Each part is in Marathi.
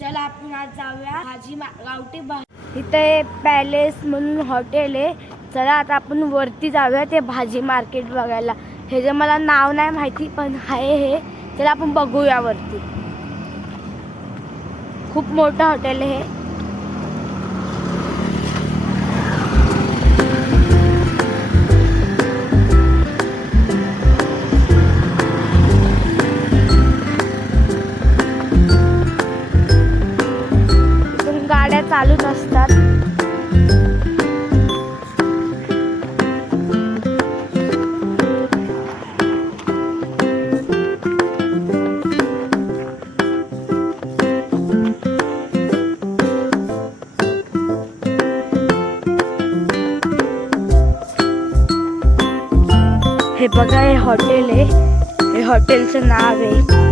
चला आपण आज जाऊया गावठी भाजी। इथे पॅलेस म्हणून हॉटेल आहे। चला आता आपण वरती जाऊया ते भाजी मार्केट बघायला। हे जे मला नाव नाही माहिती पण आहे हे। चला आपण बघूया वरती। खूप मोठं हॉटेल आहे हे। गाड्या चालूच असतात। हे बघा हे हॉटेल आहे। हे हॉटेलचं नाव आहे।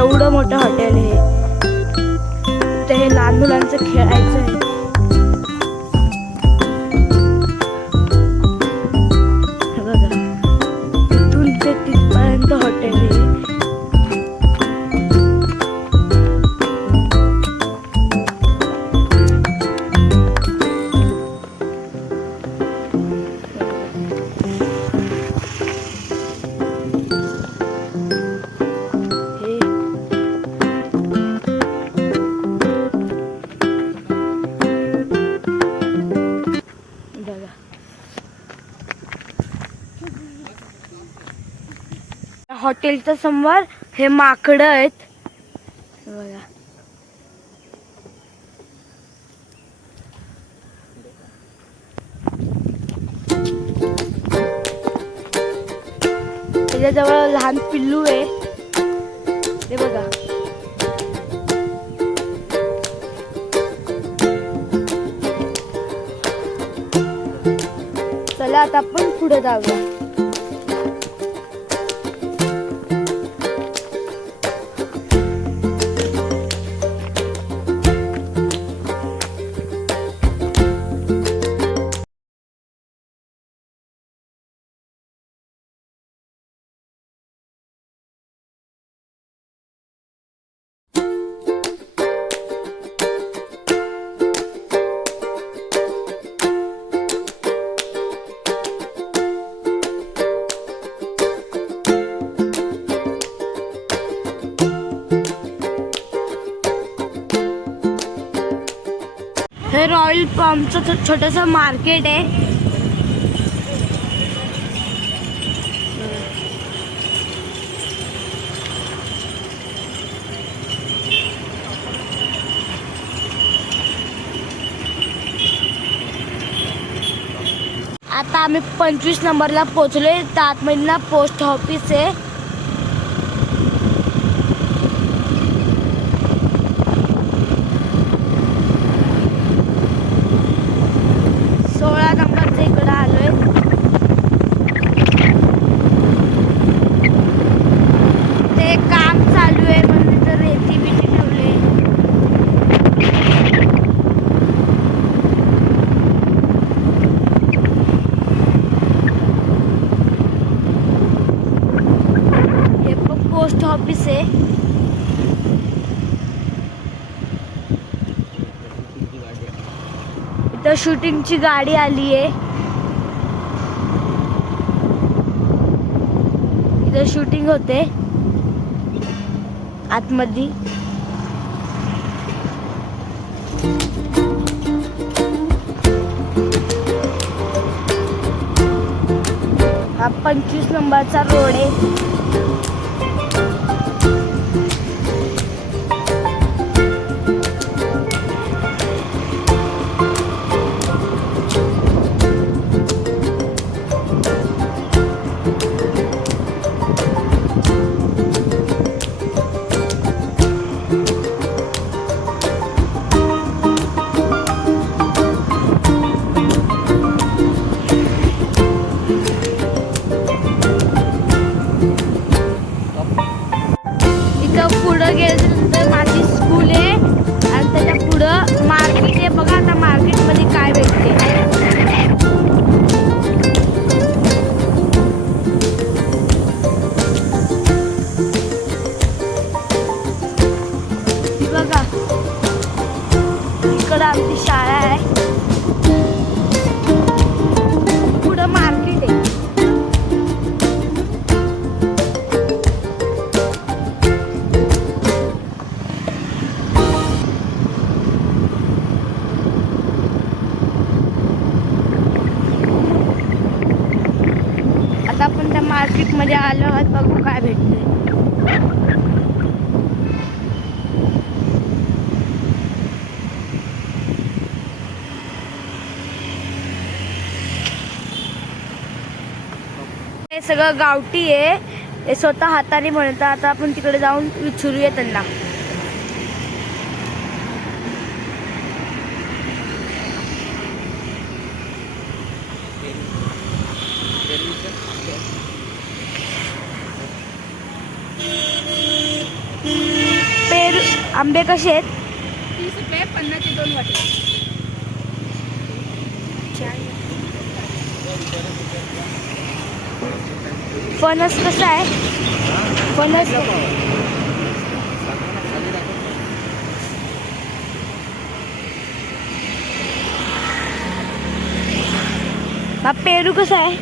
एवढं मोठं हॉटेल आहे। इथे हे लहान मुलांचं खेळायचं आहे। हे बघा इथून ते तिथपर्यंत हॉटेल आहे। हॉटेलच्या समोर हे माकडं आहेत। बघा त्याच्याजवळ लहान पिल्लू आहे। हे बघा चला आता आपण पुढे जाऊया। हे रॉयल पंपचं छोटंसं मार्केट आहे। आता आम्ही 25 नंबरला पोहोचलोय। आतमधला पोस्ट ऑफिस आहे। 16 नंबरच्या इकडे आलोय। ते काम चालू आहे म्हणजे तर रेती बिटी ठेवले। हे पण पोस्ट ऑफिस आहे। इथं शूटिंगची गाडी आली आहे। इथं शूटिंग होते आतमध्ये। हा 25 नंबरचा रोड आहे। बघू काय भेटते. हे सगळं गावठी आहे, हे स्वतः हाताने बनवतात. आता आपण तिकडे जाऊन विचारूया त्यांना. पेरू आंबे कसे आहेत? 30 रुपये, 50 चे 2 वाटे. फणस कसा आहे? फणस हा पेरू कसा आहे?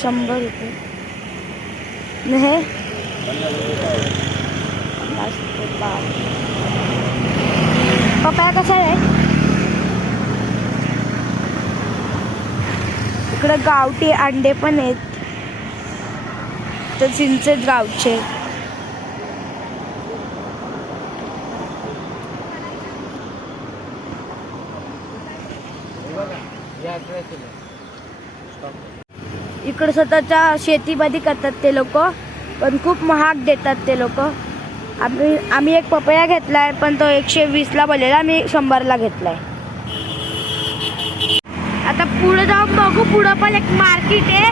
100 रुपये. नाही पपाया कसा आहे? इकडे गावठी अंडे पण आहेत, तर चिंचेत गावचे. इकडे स्वतःच्या शेतीमध्ये करतात ते लोक, पण खूप महाग देतात ते लोक. आम्ही एक पपया घेतलाय, पण तो 120ला बोललेला, आम्ही 100ला घेतलाय. आता पुढे जाऊन बघू. पुढं पण एक मार्केट आहे.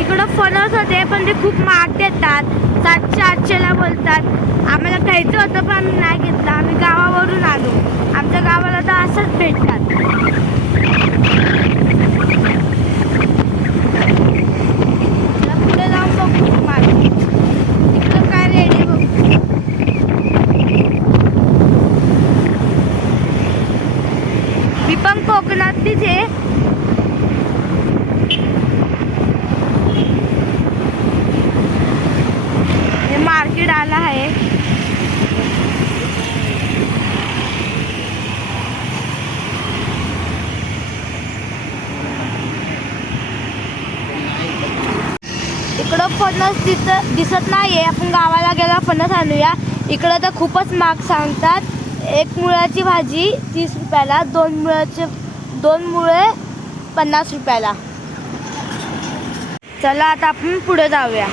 इकडं फणस होते, पण ते खूप महाग देतात. 700-800ला बोलतात. आम्हाला घ्यायचं होतं, पण आम्ही नाही घेतलं. आम्ही गावावरून आलो. आमच्या गावाला तर असंच भेटतात. पुढे जाऊन बघू मार्केट. इकडं काय रेडी बघू. मी पण कोकणातलीच आहे. हे मार्केट आला आहे. इकडं फणस दिसत नाहीये. आपण गावाला गेला फणस आणूया. इकडं तर खूपच महाग सांगतात. एक मुळ्याची भाजी 30 रुपयाला, 2 मुळे 50 रुपयाला. चला आता आपण पुढे जाऊया.